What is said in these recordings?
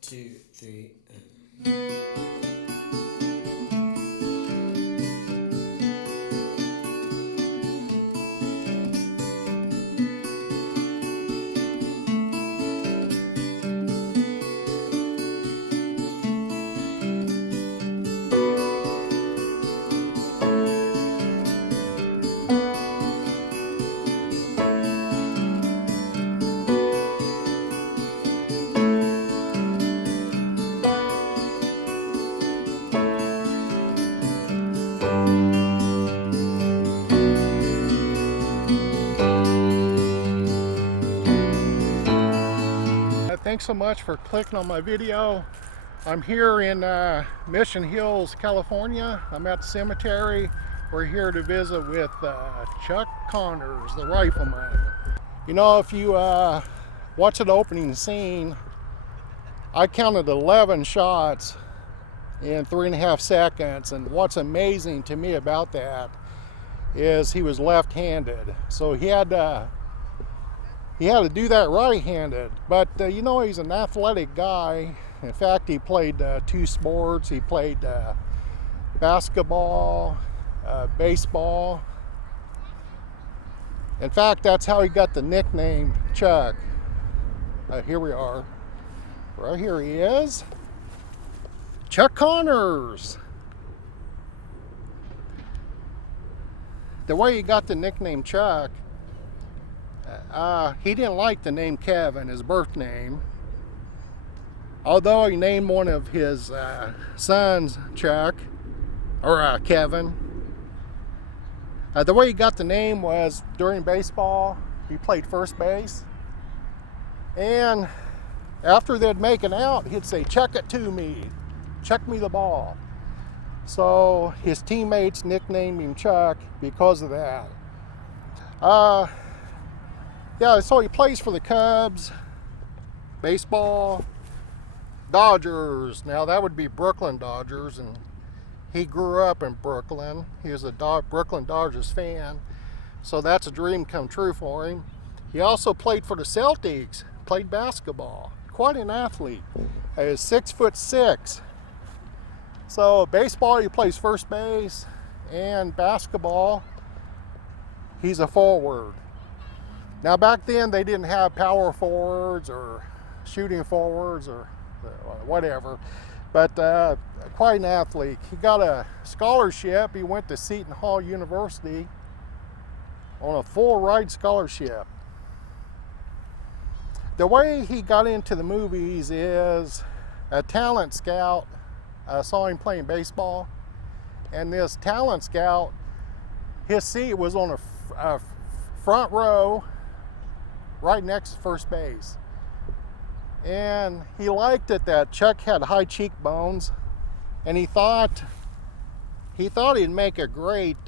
2, 3. Thanks so much for clicking on my video. I'm here in Mission Hills, California. I'm at the cemetery. We're here to visit with Chuck Connors, the Rifleman. You know, if you watch the opening scene, I counted 11 shots in 3.5 seconds, and what's amazing to me about that is he was left-handed, so he had to do that right-handed. But you know, he's an athletic guy. In fact, he played 2 sports. He played basketball, baseball. In fact, that's how he got the nickname Chuck. Here we are. Right here he is. Chuck Connors. The way he got the nickname Chuck, he didn't like the name Kevin, his birth name. Although he named one of his sons Chuck, or Kevin. The way he got the name was during baseball, he played first base. And after they'd make it out, he'd say, "Chuck it to me, chuck me the ball." So his teammates nicknamed him Chuck because of that. Yeah, so he plays for the Cubs, baseball, Dodgers. Now that would be Brooklyn Dodgers, and he grew up in Brooklyn. He was a Brooklyn Dodgers fan, so that's a dream come true for him. He also played for the Celtics, played basketball. Quite an athlete. He was 6'6". So baseball, he plays first base, and basketball, he's a forward. Now back then they didn't have power forwards or shooting forwards or whatever, but quite an athlete. He got a scholarship. He went to Seton Hall University on a full ride scholarship. The way he got into the movies is a talent scout saw him playing baseball, and this talent scout, his seat was on a front row right next to first base. And he liked it that Chuck had high cheekbones, and he thought he'd make a great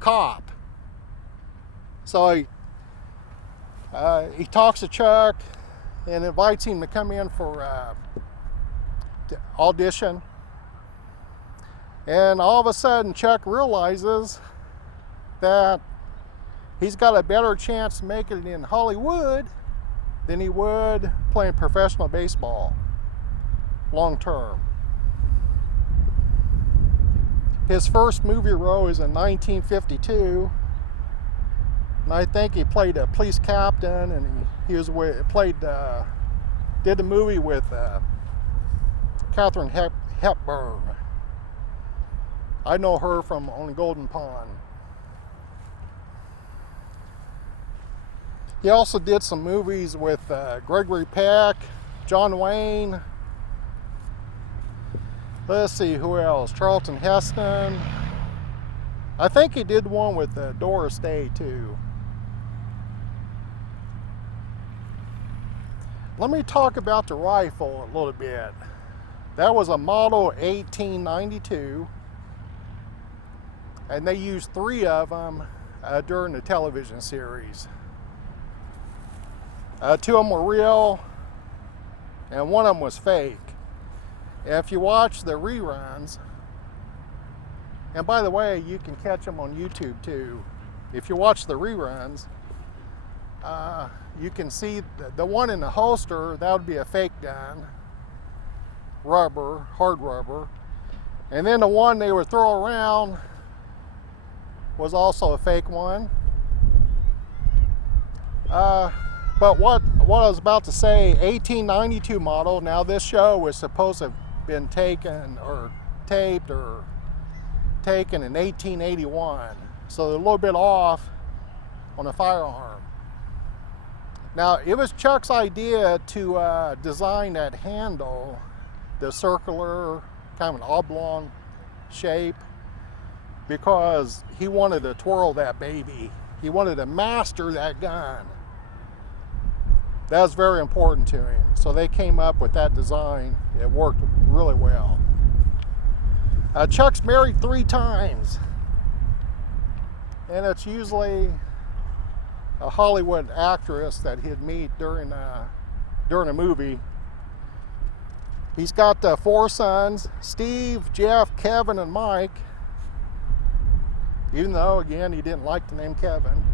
cop. So he talks to Chuck and invites him to come in for to audition. And all of a sudden Chuck realizes that he's got a better chance to make it in Hollywood than he would playing professional baseball long term. His first movie role is in 1952, and I think he played a police captain, and he did a movie with Katharine Hepburn. I know her from On Golden Pond. He also did some movies with Gregory Peck, John Wayne. Let's see, who else? Charlton Heston. I think he did one with Doris Day too. Let me talk about the rifle a little bit. That was a model 1892, and they used 3 of them during the television series. 2 of them were real, and 1 of them was fake. If you watch the reruns, and by the way, you can catch them on YouTube too. If you watch the reruns, you can see the one in the holster, that would be a fake gun. rubber, hard rubber. And then the one they would throw around was also a fake one. But what I was about to say, 1892 model. Now this show was supposed to have been taken or taped or taken in 1881. So they're a little bit off on the firearm. Now it was Chuck's idea to design that handle, the circular, kind of an oblong shape, because he wanted to twirl that baby. He wanted to master that gun. That was very important to him. So they came up with that design. It worked really well. Chuck's married 3 times. And it's usually a Hollywood actress that he'd meet during a movie. He's got 4 sons, Steve, Jeff, Kevin, and Mike. Even though, again, he didn't like the name Kevin.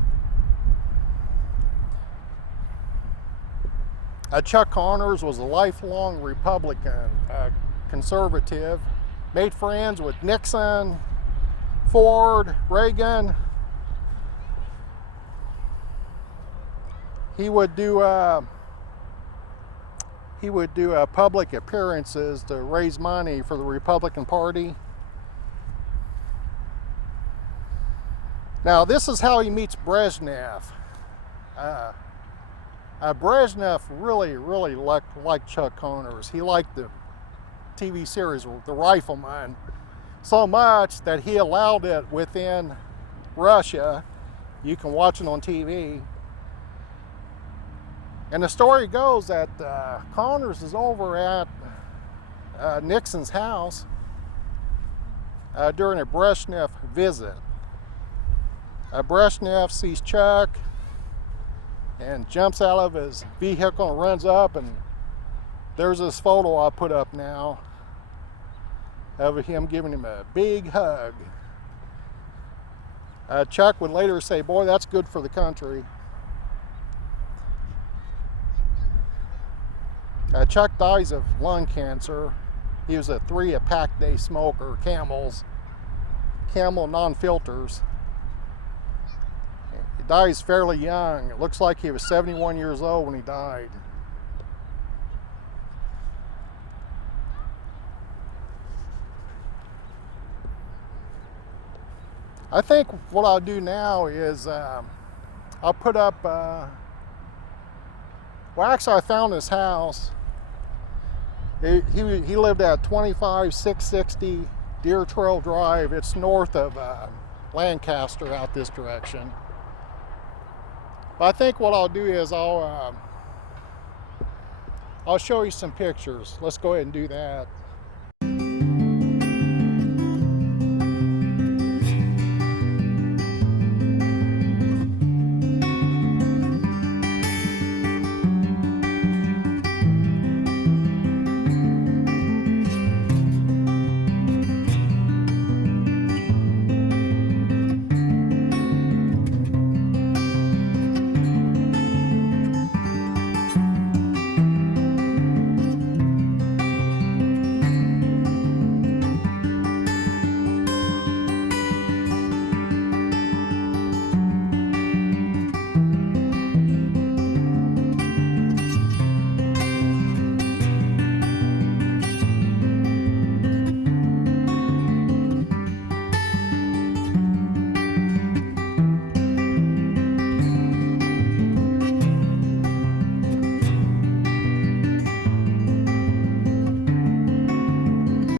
Chuck Connors was a lifelong Republican, conservative, made friends with Nixon, Ford, Reagan. He would do public appearances to raise money for the Republican Party. Now this is how he meets Brezhnev. Brezhnev really liked Chuck Connors. He liked the TV series, The Rifleman, so much that he allowed it within Russia. You can watch it on TV. And the story goes that Connors is over at Nixon's house during a Brezhnev visit. Brezhnev sees Chuck and jumps out of his vehicle and runs up, and there's this photo I put up now of him giving him a big hug. Chuck would later say, "Boy, that's good for the country." Chuck dies of lung cancer. He was a 3-a-pack day smoker, Camel non-filters. He dies fairly young. It looks like he was 71 years old when he died. I think what I'll do now is I'll put up, well actually I found his house. He lived at 25660 Deer Trail Drive. It's north of Lancaster out this direction. But I think what I'll do is I'll show you some pictures. Let's go ahead and do that.